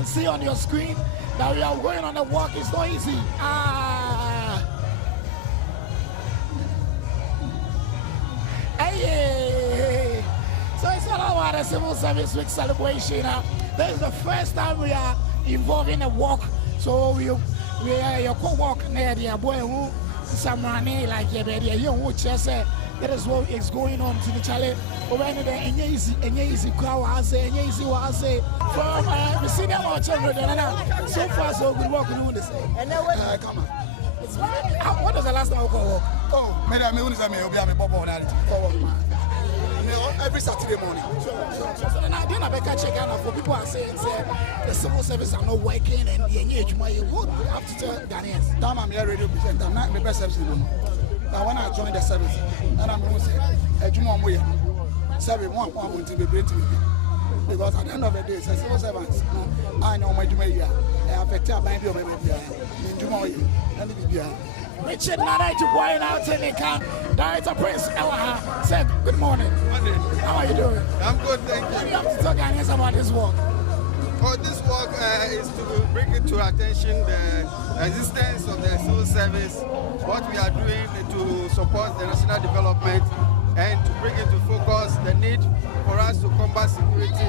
can see on your screen that we are going on a walk. It's not easy. Hey. So it's all about a Civil Service Week celebration. This is the first time we are involved in a walk. So we are your co-walk near the boy who some money like your baby, you who just that is what is going on to the challenge. When the easy crowd, I say, easy what I say. From the senior children, so far so good walk with the same. And then come on. What was the last time I walk? Oh, maybe I will be a pop on every Saturday morning. So then I didn't check out for people are saying the civil service are not working and the engage my would have to tell Ghanaians. Damn, I'm here radio presenter. I'm not the best service. Now when I join the service, and I'm going to say, service one to be great to me. Because at the end of the day, it's a civil servants. I know my Jumaya. I affect my baby or my baby. Richard Nana to point out in the camp. Director Prince Elaha said, good morning. How are you doing? I'm good, thank you. What do you have to talk about this walk? Oh, this walk is to bring it to attention the existence of the civil service, what we are doing to support the national development, and to bring into focus the need for us to combat security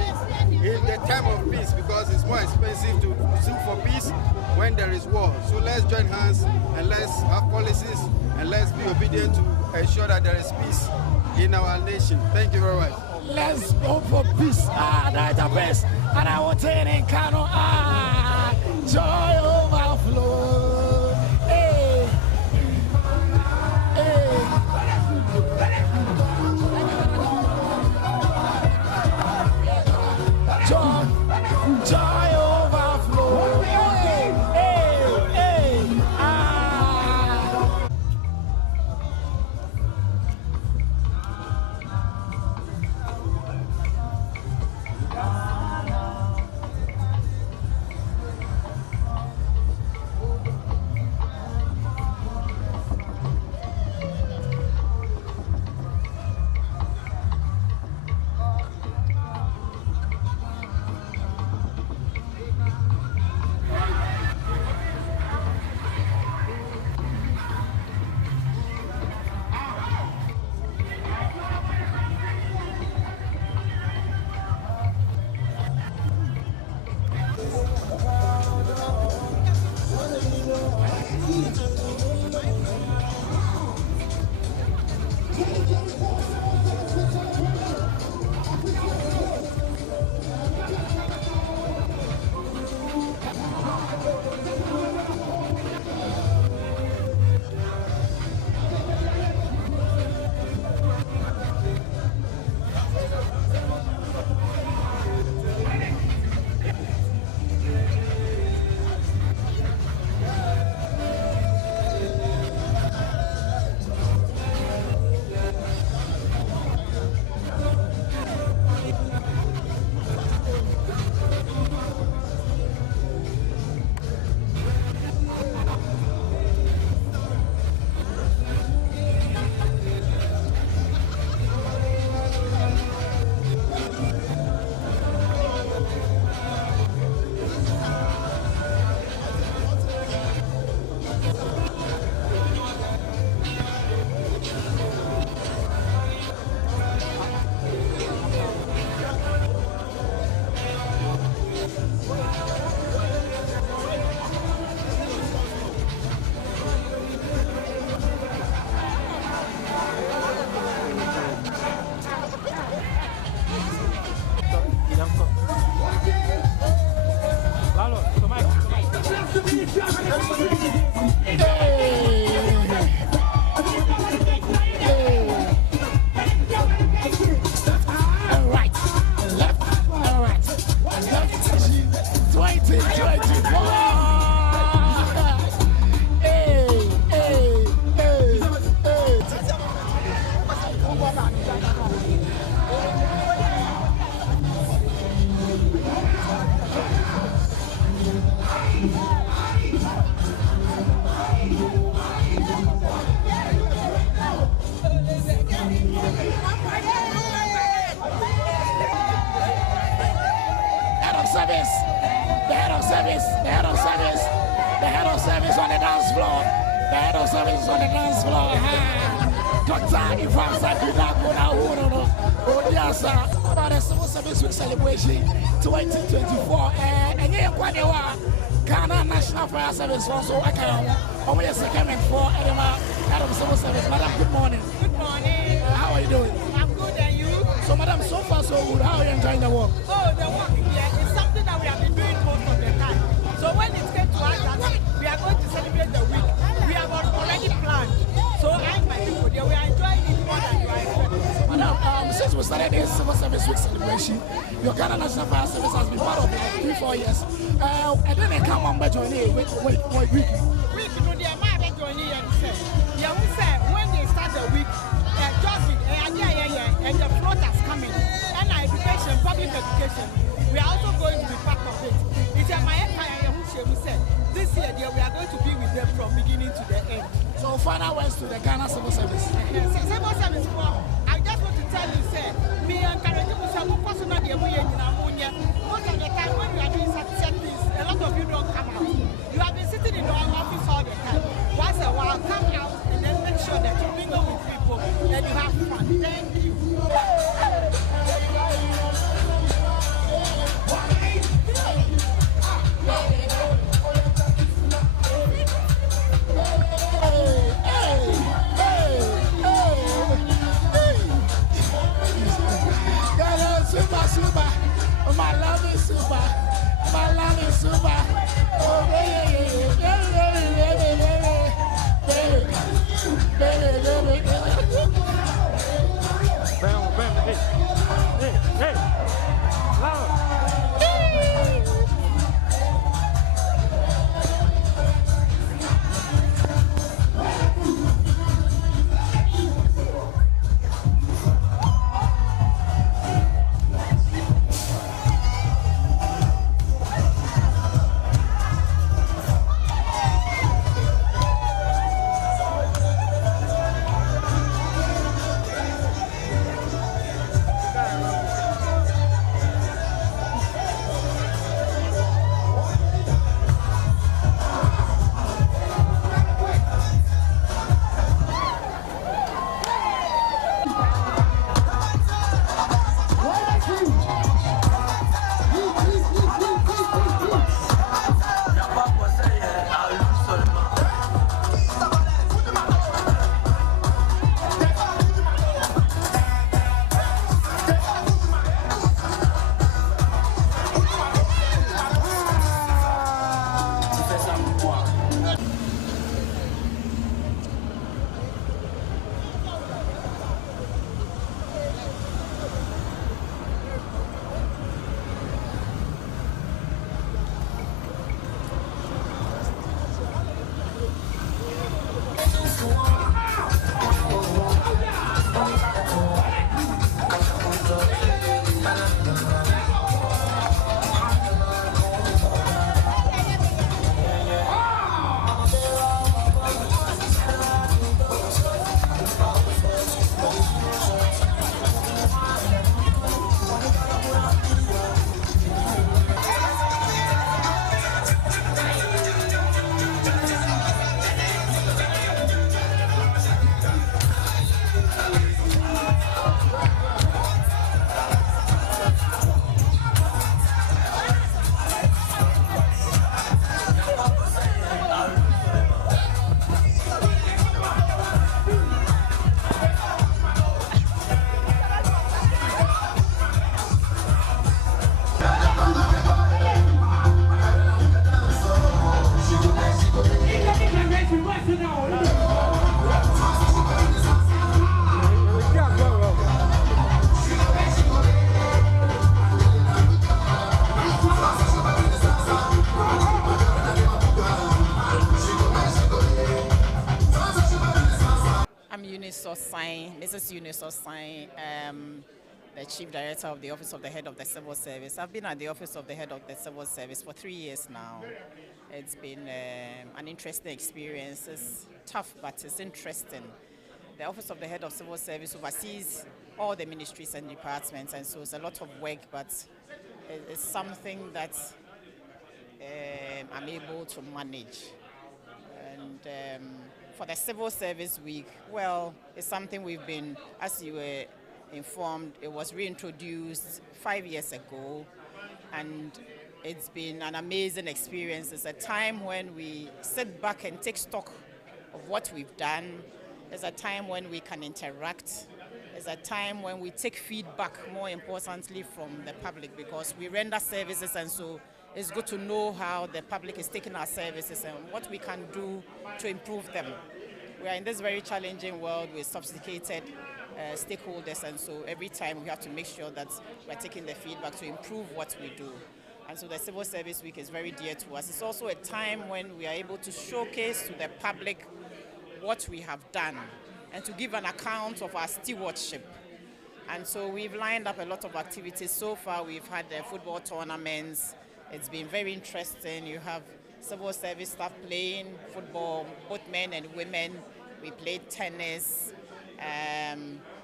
in the time of peace, because it's more expensive to sue for peace when there is war. So let's join hands and let's have policies and let's be obedient to ensure that there is peace in our nation. Thank you very much. Let's go for peace. That's the best. And I will tell you in Kano, joy overflow. Hey. Hey. Joy overflow. Hey, hey, service on the dance floor. The head of service on the dance floor. Dr. Ivan Sakudakuna Uno. Oh, yes, sir. About the Civil Service Week celebration 2024. And here, Ghana National Fire Service also. I can only a second for Edema, head of Civil Service. Madam, good morning. Good morning. How are you doing? I'm good, and you? So, madam, so far so good. How are you enjoying the work? Oh, the work here is something that we have been doing most of the time. So when it came to us that we are going to celebrate the week, we have already planned. So I'm my people there. We are enjoying it more than you are enjoying. Madam, since we started this Civil Service Week celebration, your Ghana National Fire Service has been part of it for 3-4 years. And then they come on by joining week. Week, you know, they are my joining and say, yeah, we say when they start the week, jogging, and the floaters coming, and education, public education, we are also going to be part of it. It's a my who said this year we are going to be with them from beginning to the end. So final words to the Ghana Civil Service. Civil Service, I just want to tell you, say, me and Karen, most of the time when you are doing certain things, a lot of you don't come out. You have been sitting in your office all the time. Once a while, come out and then make sure that you mingle with people and you have fun. Thank you. Super. My love is super. My love is super. Oh, Mrs. Eunice Osai, the Chief Director of the Office of the Head of the Civil Service. I've been at the Office of the Head of the Civil Service for 3 years now. It's been an interesting experience. It's tough, but it's interesting. The Office of the Head of Civil Service oversees all the ministries and departments, and so it's a lot of work, but it's something that I'm able to manage. And for the Civil Service Week, well, it's something we've been, as you were informed, it was reintroduced 5 years ago, and it's been an amazing experience. It's a time when we sit back and take stock of what we've done. It's a time when we can interact. It's a time when we take feedback, more importantly, from the public, because we render services, and so it's good to know how the public is taking our services and what we can do to improve them. We are in this very challenging world with sophisticated stakeholders, and so every time we have to make sure that we're taking the feedback to improve what we do. And so the Civil Service Week is very dear to us. It's also a time when we are able to showcase to the public what we have done and to give an account of our stewardship. And so we've lined up a lot of activities. So far we've had the football tournaments. It's been very interesting. You have civil service staff playing football, both men and women. We played tennis.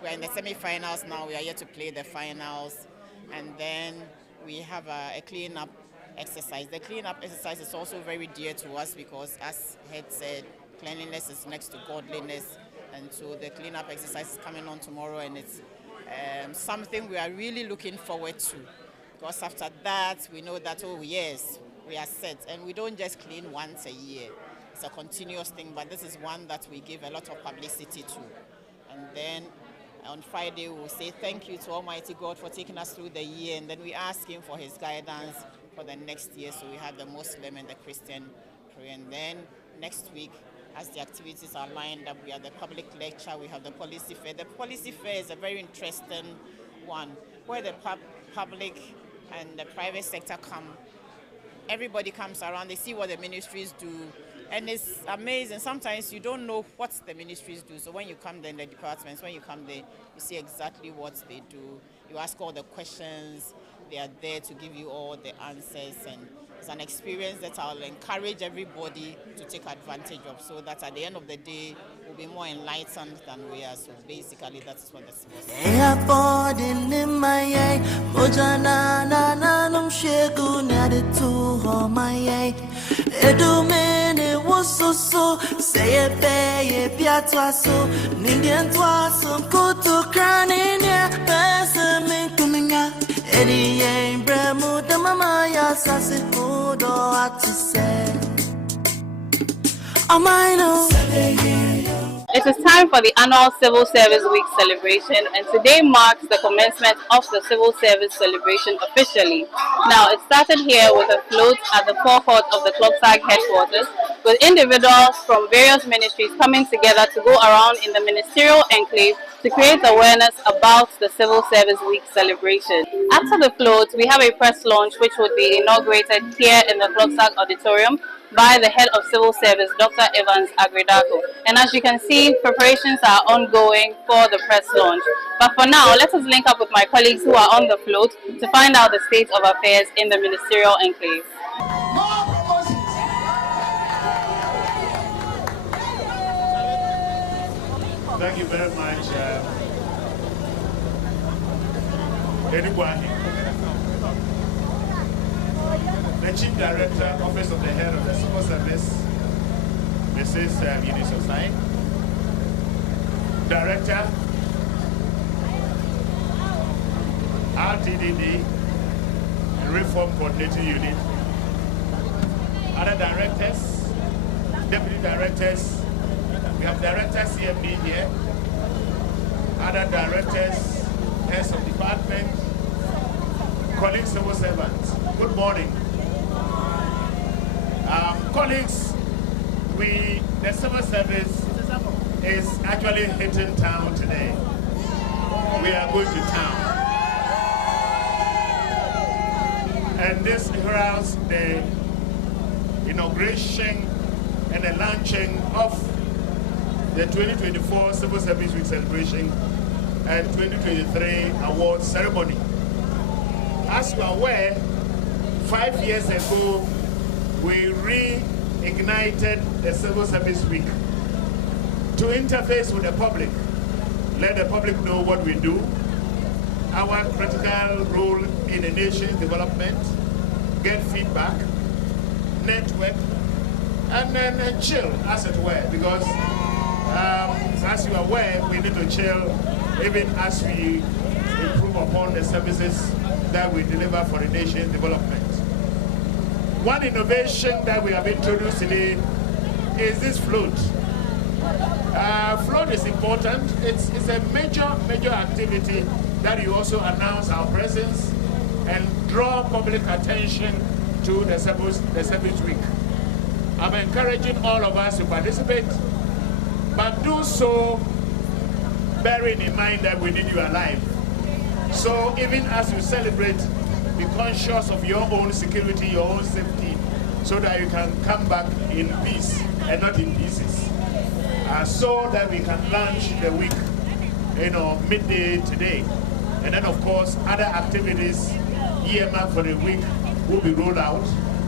We're in the semi-finals now. We are yet to play the finals. And then we have a clean-up exercise. The clean-up exercise is also very dear to us because, as Head said, cleanliness is next to godliness. And so the clean-up exercise is coming on tomorrow, and it's something we are really looking forward to. Because after that, we know that, oh yes, we are set. And we don't just clean once a year. It's a continuous thing, but this is one that we give a lot of publicity to. And then on Friday, we will say thank you to Almighty God for taking us through the year, and then we ask Him for His guidance for the next year. So we have the Muslim and the Christian prayer. And then next week, as the activities are lined up, we have the public lecture, we have the policy fair. The policy fair is a very interesting one, where the public and the private sector come. Everybody comes around, they see what the ministries do, and it's amazing. Sometimes you don't know what the ministries do, so when you come there in the departments, when you come there, you see exactly what they do. You ask all the questions, they are there to give you all the answers, and it's an experience that I'll encourage everybody to take advantage of, so that at the end of the day, we'll be more enlightened than we are. So basically, that's what the civil It is time for the annual Civil Service Week celebration, and today marks the commencement of the Civil Service celebration officially. Now, it started here with a float at the forecourt of the CLOGSAG headquarters, with individuals from various ministries coming together to go around in the ministerial enclave to create awareness about the Civil Service Week celebration. After the float, we have a press launch which would be inaugurated here in the CLOGSAG auditorium by the head of civil service, Dr. Evans Agredako. And as you can see, preparations are ongoing for the press launch. But for now, let us link up with my colleagues who are on the float to find out the state of affairs in the ministerial enclave. Thank you very much, Edward, the Chief Director, Office of the Head of the Civil Service, Mrs. Eunice Osai, Director, RTDD, and Reform Coordinating Unit, other directors, deputy directors. We have Director CMB here, other directors, heads of department, colleagues, civil servants. Good morning. Colleagues, the civil service is actually hitting town today. We are going to town. And this heralds the inauguration and the launching of the 2024 Civil Service Week celebration and 2023 awards ceremony. As you are aware, 5 years ago, we reignited the Civil Service Week to interface with the public, let the public know what we do, our critical role in the nation's development, get feedback, network, and then chill, as it were, because as you are aware, we need to chill even as we improve upon the services that we deliver for the nation's development. One innovation that we have introduced today is this float. Float is important. It's a major activity that you also announce our presence and draw public attention to the service week. I'm encouraging all of us to participate, but do so bearing in mind that we need you alive. So even as you celebrate, be conscious of your own security, your own safety, so that you can come back in peace and not in pieces. So that we can launch the week, midday today. And then of course, other activities earmarked for the week will be rolled out.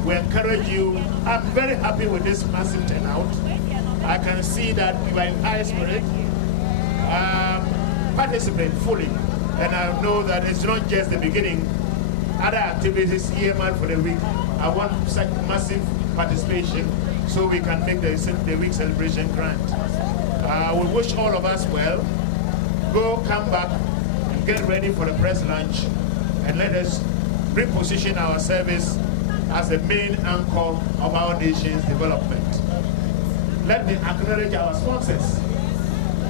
We encourage you. I'm very happy with this massive turnout. I can see that you are in high spirit. Participate fully. And I know that it's not just the beginning. Other activities earmarked for the week. I want such massive participation so we can make the week celebration grand. We wish all of us well. Go, come back, and get ready for the press lunch, and let us reposition our service as the main anchor of our nation's development. Let me acknowledge our sponsors,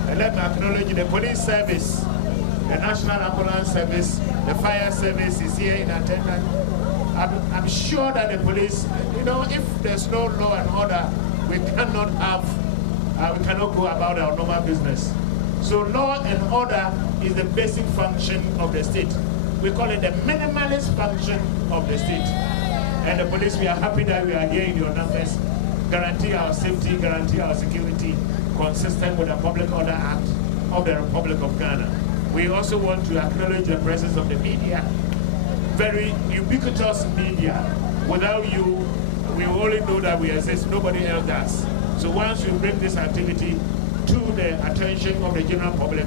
and let me acknowledge the police service, the National Ambulance Service, the fire service is here in attendance. I'm sure that the police, if there's no law and order, we cannot go about our normal business. So law and order is the basic function of the state. We call it the minimalist function of the state. And the police, we are happy that we are here in your numbers, guarantee our safety, guarantee our security, consistent with the Public Order Act of the Republic of Ghana. We also want to acknowledge the presence of the media, very ubiquitous media. Without you, we only know that we exist, nobody else does. So once we bring this activity to the attention of the general public,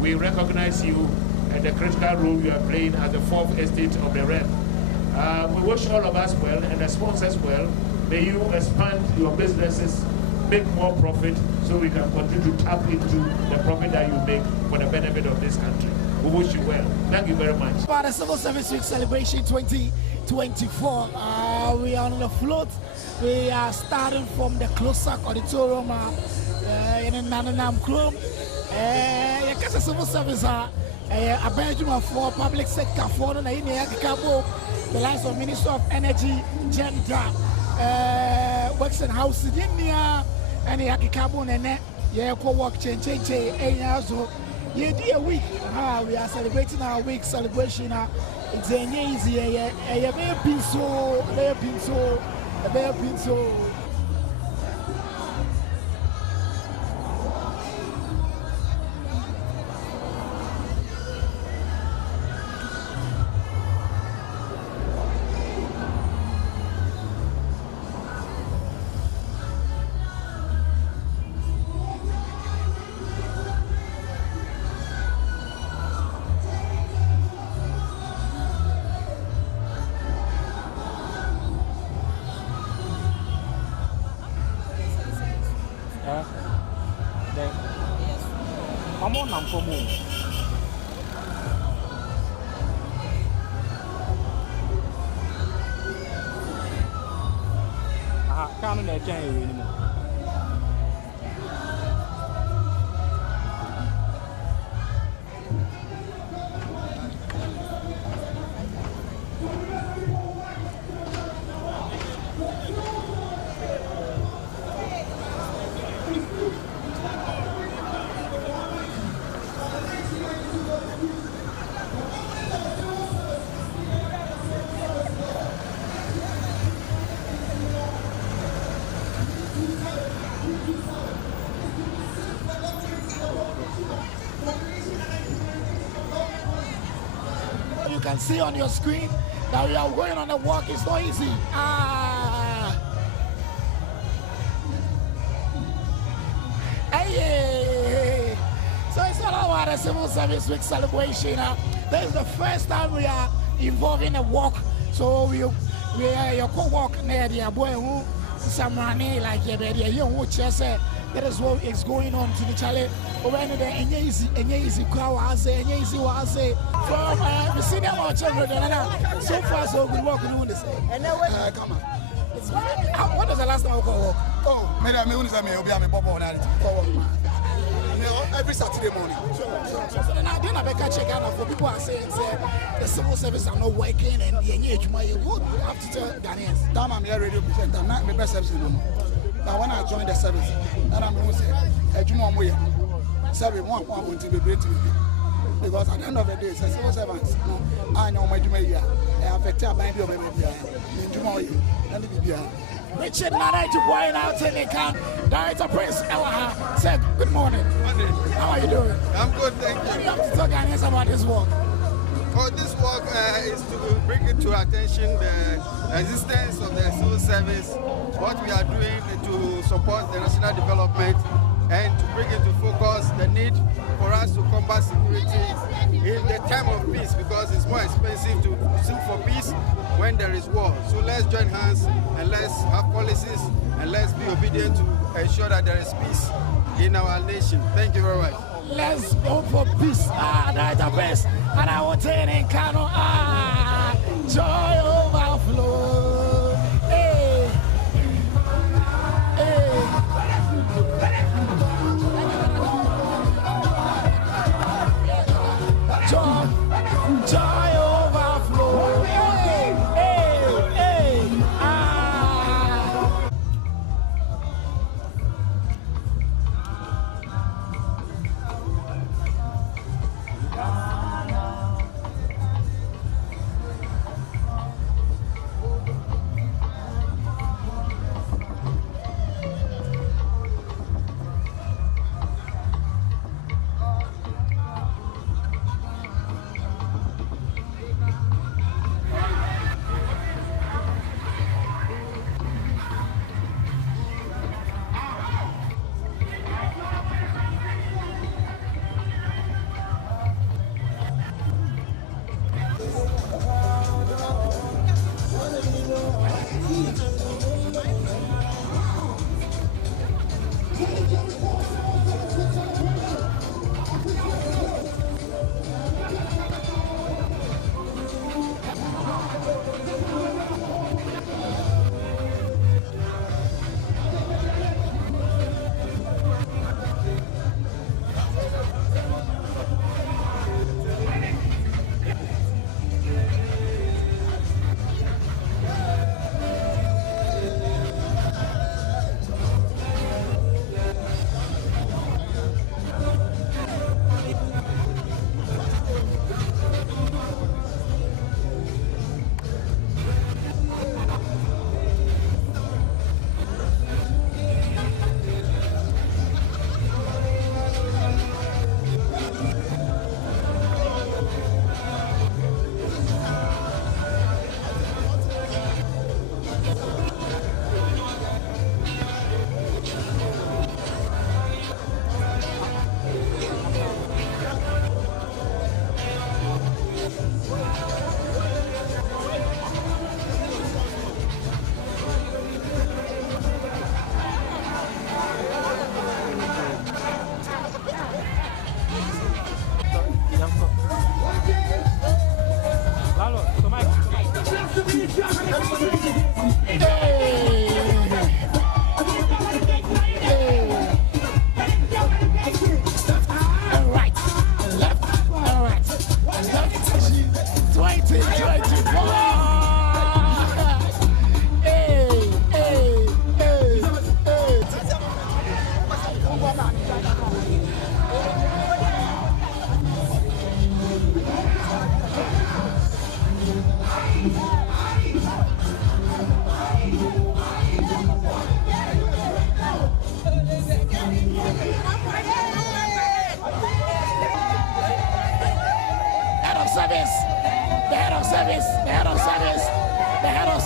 we recognize you and the critical role you are playing as the fourth estate of the realm. We wish all of us well and the sponsors well. May you expand your businesses, make more profit, so we can continue to tap into the profit that you make for the benefit of this country. We wish you well. Thank you very much. For the Civil Service Week Celebration 2024, we are on the float. We are starting from the Closac Auditorium in Nananam Chrome. The Civil Service a Benjamin for public sector for the likes of Minister of Energy, Gender, Works and Housing, and the Akikabun and co-work change. So, a week. We are celebrating our week celebration. It's an easy, a very peaceful. Come on, I'm for more. I can't anymore. You can see on your screen that we are going on a walk. It's not easy. Hey. So it's all about the Civil Service Week celebration. This is the first time we are involved in a walk. So we are your co-walk near the boy who some money like yeah, baby, you watch say that is what is going on to the Charlie. When the easy crowd, I say, easy what I say. From the senior watcher, so far so good walking on this. Come on. What was the last time I walk? Oh, madam, me will be a pop on that. Every Saturday morning. So now then I better check out for people are saying the civil service are not working and the engagement would have to tell Ghanaians. Now I'm here radio presenter, not my best service. Now when I joined the service, and I'm going to say, service one point to be great to me. Because at the end of the day, it's a civil servants. I know my Jumaya, I affect my baby of Jumaya, and the Bibia. Richard Nana to wine out in the camp. Director Prince Ella said, good morning. How are you doing? I'm good, thank you. What do you have to talk Ghanaians about this work? Oh, this work is to bring it to attention the existence of the civil service, what we are doing to support the national development, and to bring into focus the need for us to combat security in the time of peace, because it's more expensive to seek for peace when there is war. So let's join hands and let's have policies and let's be obedient to ensure that there is peace in our nation. Thank you very much. Let's go for peace. That's the best. And I will take in Kano. Joy overflow. Hey. Hey. Joy overflow. Hey. Hey. Hey.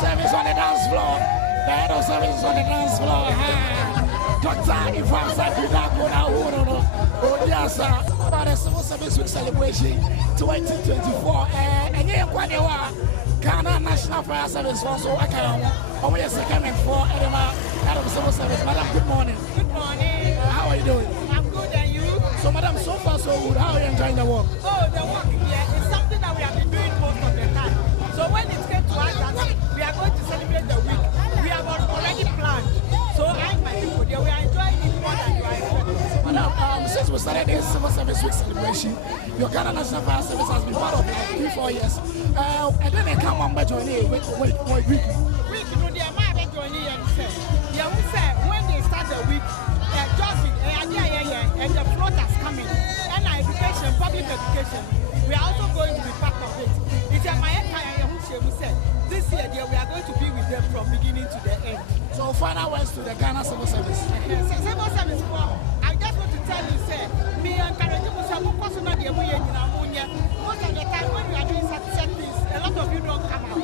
service on the dance floor. The head of service on the dance floor. Dr. Ivan Sakudakuna Urono. Oh, yes, sir. About the Civil Service Week celebration 2024. And you Ghana National Fire Service also I can only a second for out of civil service. Madam, good morning. Good morning. How are you doing? I'm good, and you? So, madam, so far so good. How are you enjoying the work? Oh, the work here is something that we have been doing most of the time. So when it came to us that we are going to celebrate the week, we have already planned. So I and my people there, we are enjoying it more than you are expecting. Madam, since we started this Civil Service Week celebration, your Ghana National Fire Service has been part of it for 3-4 years. And then they come on by joining week. Week, you know, they are my joining and say, yeah, we say when they start the week, jogging, and the floaters coming, and education, public education, we are also going to be part of it. It's a my who said this year we are going to be with them from beginning to the end. So final words to the Ghana Civil Service. Civil service, I just want to tell you, say, me and Karen, most of the time when we are doing such things, a lot of you don't come out.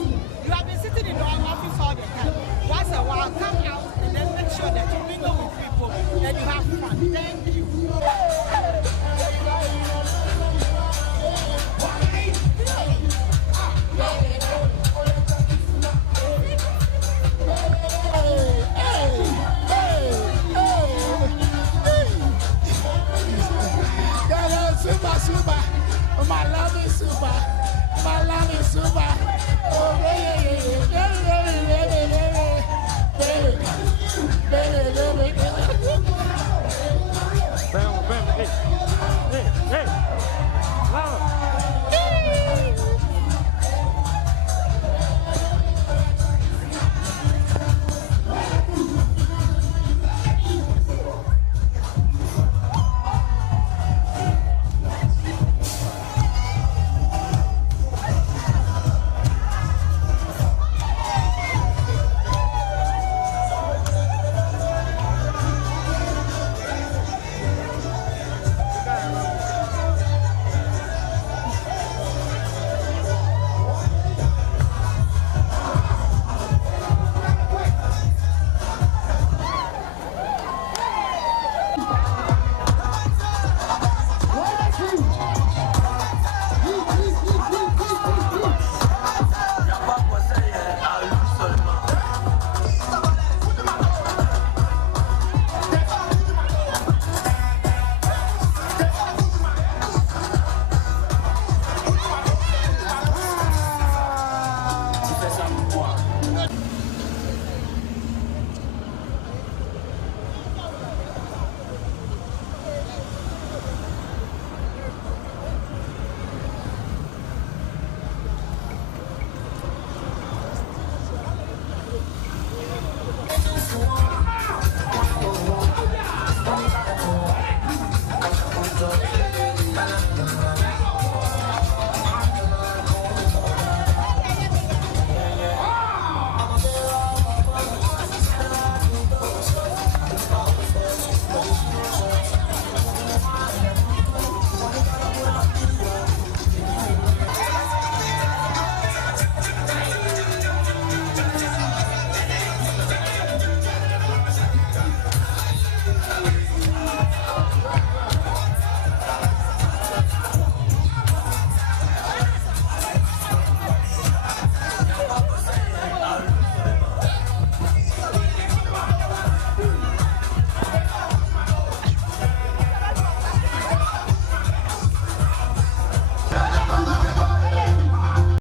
You have been sitting in the office all the time. Once a while, come out and then make sure that you mingle with people and you have fun. Then